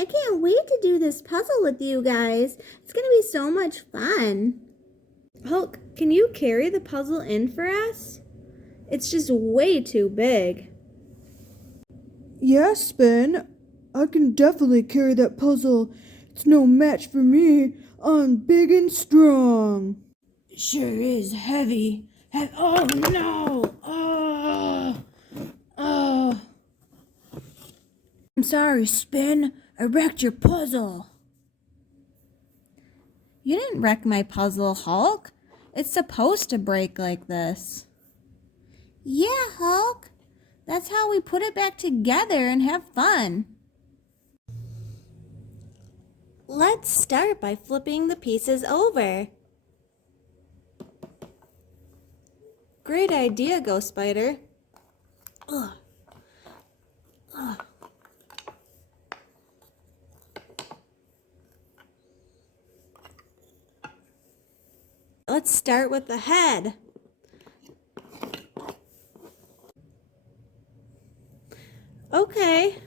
I can't wait to do this puzzle with you guys. It's going to be so much fun. Hulk, can you carry the puzzle in for us? It's just way too big. Yeah, Spin. I can definitely carry that puzzle. It's no match for me. I'm big and strong. Sure is heavy. Oh no! Oh. I'm sorry, Spin. I wrecked your puzzle. You didn't wreck my puzzle, Hulk. It's supposed to break like this. Yeah, Hulk. That's how we put it back together and have fun. Let's start by flipping the pieces over. Great idea, Ghost Spider. Ugh. Ugh. Let's start with the head. Okay.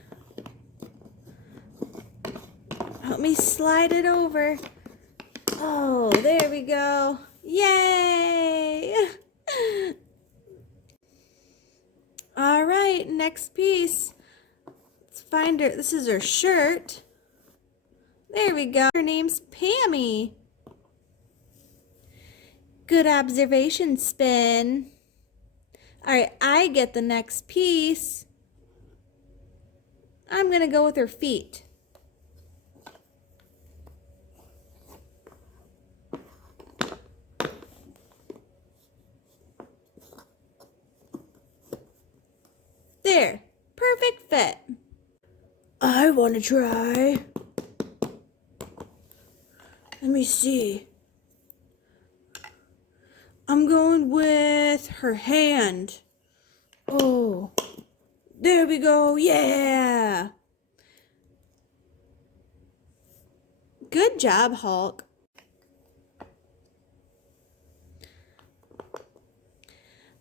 Help me slide it over. Oh, there we go. Yay! All right, next piece. Let's find her. This is her shirt. There we go. Her name's Pammy. Good observation, Spin. All right, I get the next piece. I'm going to go with her feet. There, perfect fit. I want to try. Let me see. I'm going with her hand. Oh, there we go. Yeah. Good job, Hulk.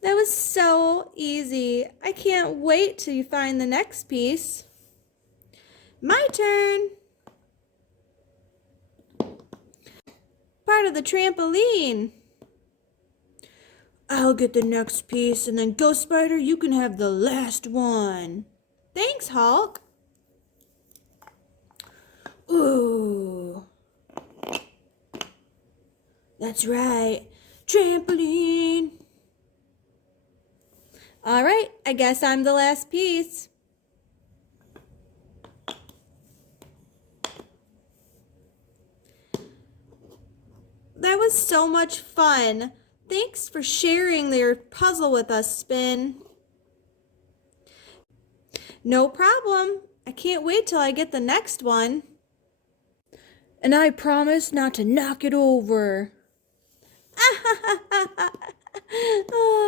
That was so easy. I can't wait till you find the next piece. My turn. Part of the trampoline. I'll get the next piece, and then Ghost Spider, you can have the last one. Thanks, Hulk. Ooh. That's right. Trampoline. All right, I guess I'm the last piece. That was so much fun. Thanks for sharing your puzzle with us, Spin. No problem. I can't wait till I get the next one. And I promise not to knock it over. Oh.